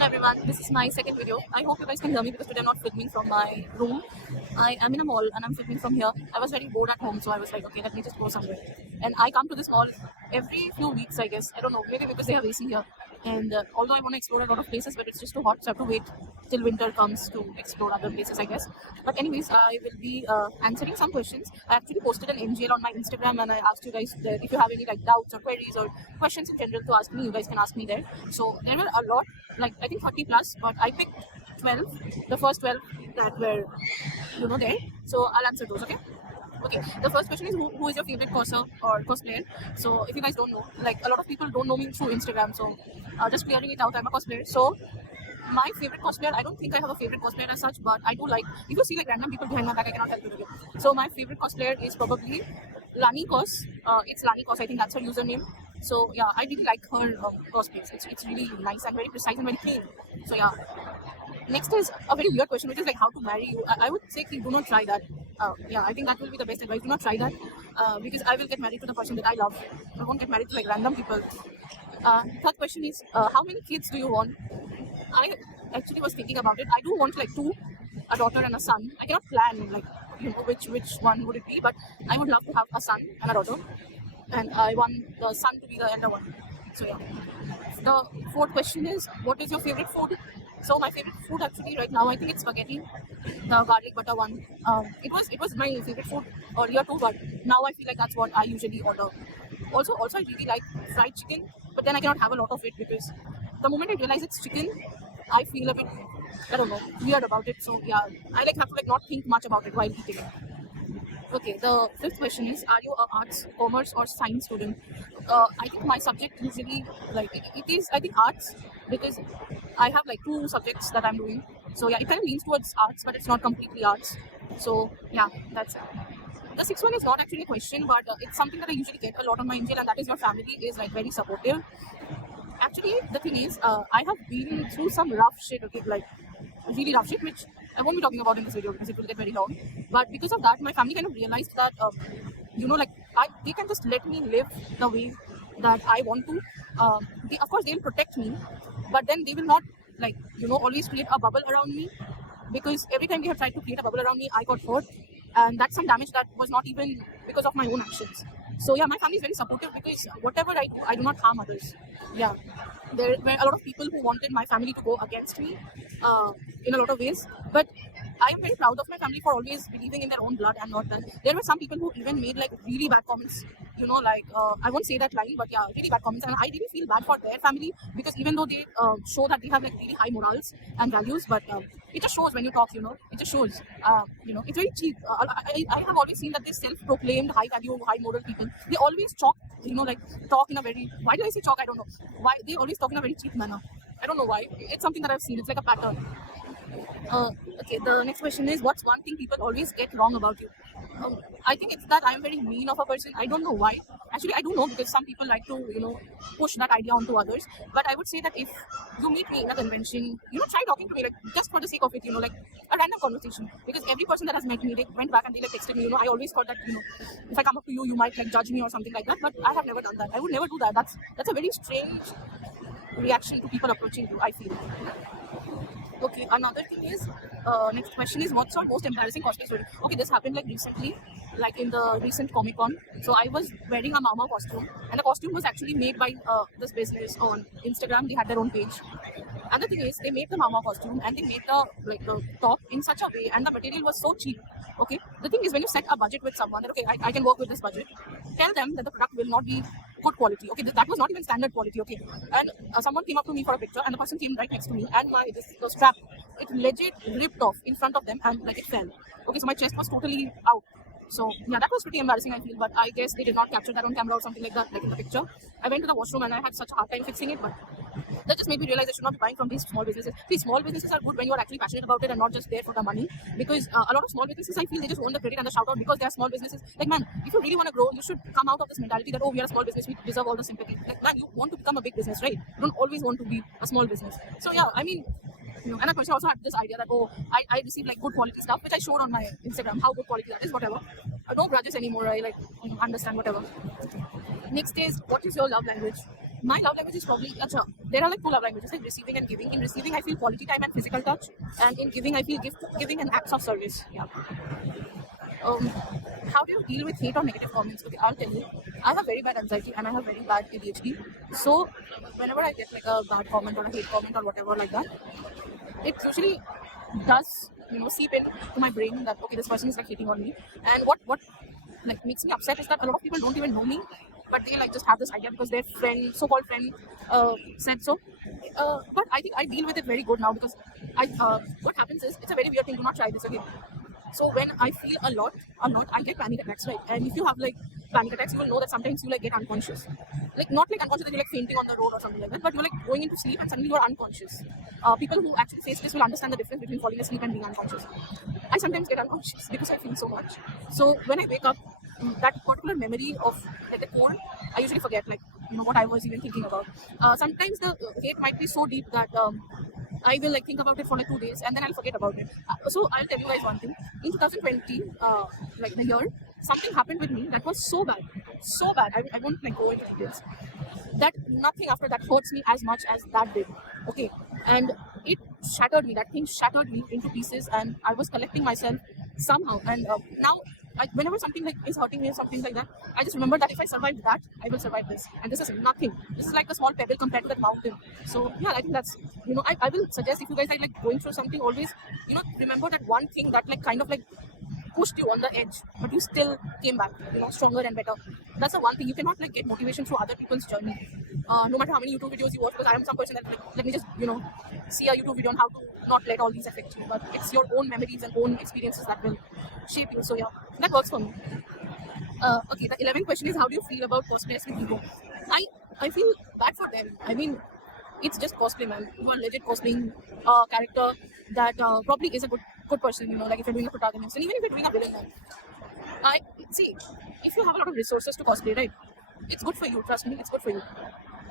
Hello everyone, this is my second video. I hope you guys can hear me because today I'm not filming from my room. I am in a mall and I'm filming from here. I was very bored at home, so I was like, okay, let me just go somewhere. And I come to this mall every few weeks, I guess. I don't know, maybe because they have AC here. And although I want to explore a lot of places, but it's just too hot, so I have to wait till winter comes to explore other places, I guess. But anyways, I will be answering some questions. I actually posted an NGL on my Instagram and I asked you guys there if you have any like doubts or queries or questions in general to ask me, you guys can ask me there. So there were a lot, like I think 30 plus, but I picked 12, the first 12 that were, there. So I'll answer those, okay? Okay, the first question is who is your favorite cosplayer or cosplayer? So if you guys don't know, like a lot of people don't know me through Instagram, so just clearing it out, I'm a cosplayer. So my favorite cosplayer, I don't think I have a favorite cosplayer as such, but I do like, if you see like random people behind my back, I cannot help it again. So my favorite cosplayer is probably Lani Cos. It's Lani Cos, I think that's her username. So yeah, I really like her cosplays. It's really nice and very precise and very clean. So yeah. Next is a very weird question, which is like how to marry you. I would say do not try that. Yeah, I think that will be the best advice. Do not try that because I will get married to the person that I love. I won't get married to like random people. Third question is how many kids do you want? I actually was thinking about it. I do want like two, a daughter and a son. I cannot plan like which one would it be, but I would love to have a son and a daughter, and I want the son to be the elder one. So yeah. The fourth question is what is your favorite food? So my favorite food actually right now I think it's spaghetti, the garlic butter one. It was my favorite food earlier too, but now I feel like that's what I usually order. Also I really like fried chicken, but then I cannot have a lot of it because the moment I realize it's chicken, I feel a bit, I don't know, weird about it. So yeah, I like have to like not think much about it while eating it. Okay, the fifth question is, are you an arts, commerce or science student? I think my subject usually, like, it is, I think arts, because I have like two subjects that I'm doing. So yeah, it kind of leans towards arts, but it's not completely arts. So yeah, that's it. The sixth one is not actually a question, but it's something that I usually get a lot on my email, and that is your family is like very supportive. Actually, the thing is, I have been through some rough shit, okay, like really rough shit, which I won't be talking about in this video because it will get very long. But because of that, my family kind of realized that, they can just let me live the way that I want to. Of course, they will protect me, but then they will not, always create a bubble around me, because every time they have tried to create a bubble around me, I got hurt. And that's some damage that was not even because of my own actions. So yeah, my family is very supportive because whatever I do, I do not harm others. Yeah, there were a lot of people who wanted my family to go against me in a lot of ways. But I am very proud of my family for always believing in their own blood and not that. There were some people who even made like really bad comments, I won't say that line, but yeah, really bad comments. And I really feel bad for their family because even though they show that they have like really high morals and values, but it just shows when you talk, it just shows, it's very cheap. I have always seen that they self-proclaimed high value, high moral people, they always talk in a very, why do I say talk? I don't know. Why they always talk in a very cheap manner. I don't know why. It's something that I've seen. It's like a pattern. Okay, the next question is, what's one thing people always get wrong about you? I think it's that I'm very mean of a person. I don't know why. Actually, I do know because some people like to, push that idea onto others. But I would say that if you meet me in a convention, try talking to me, like, just for the sake of it, like a random conversation. Because every person that has met me, they went back and they like texted me, I always thought that, if I come up to you, you might like judge me or something like that. But I have never done that. I would never do that. That's a very strange reaction to people approaching you, I feel. Okay, another thing is, next question is, what's your most embarrassing cosplay story? Okay, this happened like recently, like in the recent Comic Con. So I was wearing a mama costume, and the costume was actually made by this business on Instagram. They had their own page. And the thing is, they made the mama costume and they made the top in such a way, and the material was so cheap. Okay, the thing is, when you set a budget with someone, that okay, I can work with this budget, tell them that the product will not be good quality. Okay, that was not even standard quality. Okay, and someone came up to me for a picture, and the person came right next to me, and the strap, it legit ripped off in front of them, and like it fell. Okay, so my chest was totally out. So yeah, that was pretty embarrassing, I feel, but I guess they did not capture that on camera or something like that, like in the picture. I went to the washroom and I had such a hard time fixing it, but that just made me realize I should not be buying from these small businesses. These small businesses are good when you are actually passionate about it and not just there for the money, because a lot of small businesses, I feel, they just want the credit and the shout out because they are small businesses. Like, man, if you really want to grow, you should come out of this mentality that, oh, we are a small business, we deserve all the sympathy. Like, man, you want to become a big business, right? You don't always want to be a small business. So yeah, I mean, and a person also had this idea that, oh, I receive like good quality stuff, which I showed on my Instagram, how good quality that is, whatever. No grudges anymore, I like understand whatever. Next is, what is your love language? My love language is probably, there are like two love languages, like receiving and giving. In receiving, I feel quality time and physical touch. And in giving, I feel giving and acts of service. Yeah. How do you deal with hate or negative comments? Okay, I'll tell you. I have very bad anxiety and I have very bad ADHD. So whenever I get like a bad comment or a hate comment or whatever like that, it usually does, seep into my brain that okay, this person is like hating on me. And what like makes me upset is that a lot of people don't even know me, but they like just have this idea because their friend, so-called friend, said so. But I think I deal with it very good now because what happens is, it's a very weird thing. Do not try this again. So when I feel a lot, I get panic attacks, right? And if you have like panic attacks, you will know that sometimes you like get unconscious. Like not like unconscious that you're like fainting on the road or something like that, but you're like going into sleep and suddenly you are unconscious. People who actually face this will understand the difference between falling asleep and being unconscious. I sometimes get unconscious because I feel so much. So when I wake up, that particular memory of like the core, I usually forget like what I was even thinking about. Sometimes the hate might be so deep that I will like think about it for like 2 days and then I'll forget about it. So I'll tell you guys one thing. In 2020, like the year, something happened with me that was so bad. I won't like go into details. That nothing after that hurts me as much as that did. Okay, and it shattered me. That thing shattered me into pieces, and I was collecting myself somehow. And now, whenever something like is hurting me or something like that, I just remember that if I survive that, I will survive this. And this is nothing. This is like a small pebble compared to that mountain. So yeah, I think that's I will suggest if you guys are like going through something, always remember that one thing that like kind of like pushed you on the edge, but you still came back, stronger and better. That's the one thing. You cannot like get motivation through other people's journey. No matter how many YouTube videos you watch, because I am some person that like, let me just see a YouTube video on how to not let all these affect you. But it's your own memories and own experiences that will shape you. So yeah, that works for me. Okay, the 11th question is, how do you feel about cosplayers with ego? I feel bad for them. I mean, it's just cosplay, man. You are legit cosplaying a character that probably is a good person, like if you're doing a protagonist, and even if you're doing a villain, man. I see, if you have a lot of resources to cosplay, right, it's good for you. Trust me, it's good for you.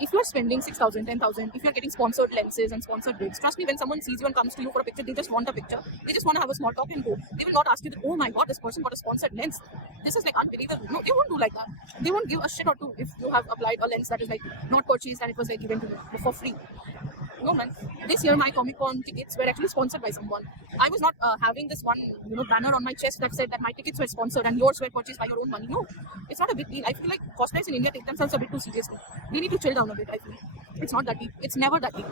If you're spending 6,000, 10,000, if you're getting sponsored lenses and sponsored wigs, trust me, when someone sees you and comes to you for a picture, they just want a picture. They just want to have a small talk and go. They will not ask you, oh my god, this person got a sponsored lens. This is like unbelievable. No, they won't do like that. They won't give a shit or two if you have applied a lens that is like not purchased and it was like given to you for free. No man, this year my Comic-Con tickets were actually sponsored by someone. I was not having this one banner on my chest that said that my tickets were sponsored and yours were purchased by your own money. No, it's not a big deal. I feel like cosplayers in India take themselves a bit too seriously. They need to chill down a bit, I feel. It's not that deep. It's never that deep.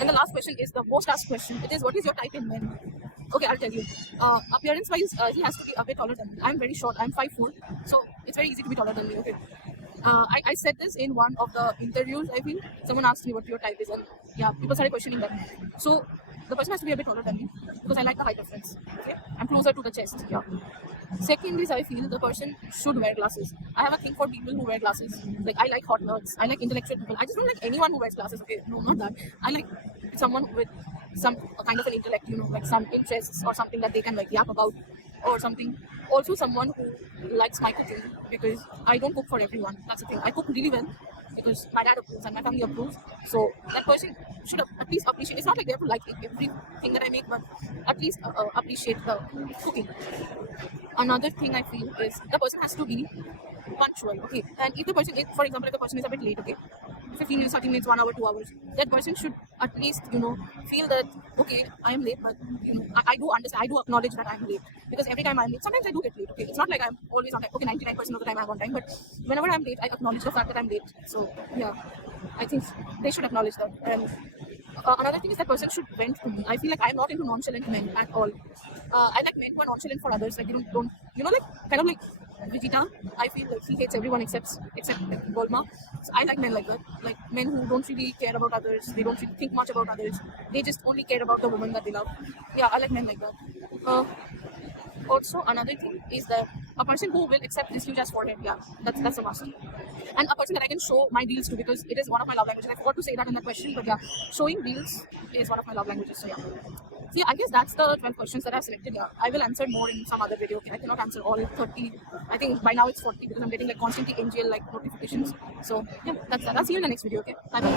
And the last question is the most asked question. It is, what is your type in men? Okay, I'll tell you. Appearance wise, he has to be a bit taller than me. I'm very short. I'm 5'4", so it's very easy to be taller than me. Okay. I said this in one of the interviews. I think someone asked me what your type is, and yeah, people started questioning that. So the person has to be a bit taller than me because I like the height difference. Okay, I'm closer to the chest. Yeah. Second is, I feel the person should wear glasses. I have a thing for people who wear glasses. Like, I like hot nerds. I like intellectual people. I just don't like anyone who wears glasses. Okay, no, not that. I like someone with some kind of an intellect, like some interests or something that they can like yap about or something. Also someone who likes my cooking, because I don't cook for everyone. That's the thing. I cook really well because my dad approves and my family approves. So that person should at least appreciate. It's not like they have to like everything that I make, but at least appreciate the cooking. Another thing I feel is the person has to be punctual. Okay, and if the person is, for example, if the person is a bit late, okay, 15 minutes, 30 minutes, 1 hour, 2 hours, that person should at least feel that okay, I am late, but I do understand, I do acknowledge that I'm late, because every time I'm late, sometimes I do get late. Okay, it's not like I'm always on time. Okay, 99% of the time I'm on time, but whenever I'm late, I acknowledge the fact that I'm late. So yeah, I think they should acknowledge that. And another thing is that person should vent to me. I feel like I'm not into nonchalant men at all. I like men who are nonchalant for others. Like don't like kind of like Vegeta. I feel like he hates everyone except like, Bulma. So I like men like that. Like men who don't really care about others. They don't really think much about others. They just only care about the woman that they love. Yeah, I like men like that. Also, another thing is that a person who will accept this huge as forehead. Yeah, that's a must. And a person that I can show my deals to, because it is one of my love languages. I forgot to say that in the question, but yeah, showing deals is one of my love languages. So yeah. See, I guess that's the 12 questions that I've selected. Yeah, I will answer more in some other video. Okay, I cannot answer all 30. I think by now it's 40 because I'm getting like constantly NGL like notifications. So yeah, that's that. I'll see you in the next video. Okay, bye bye.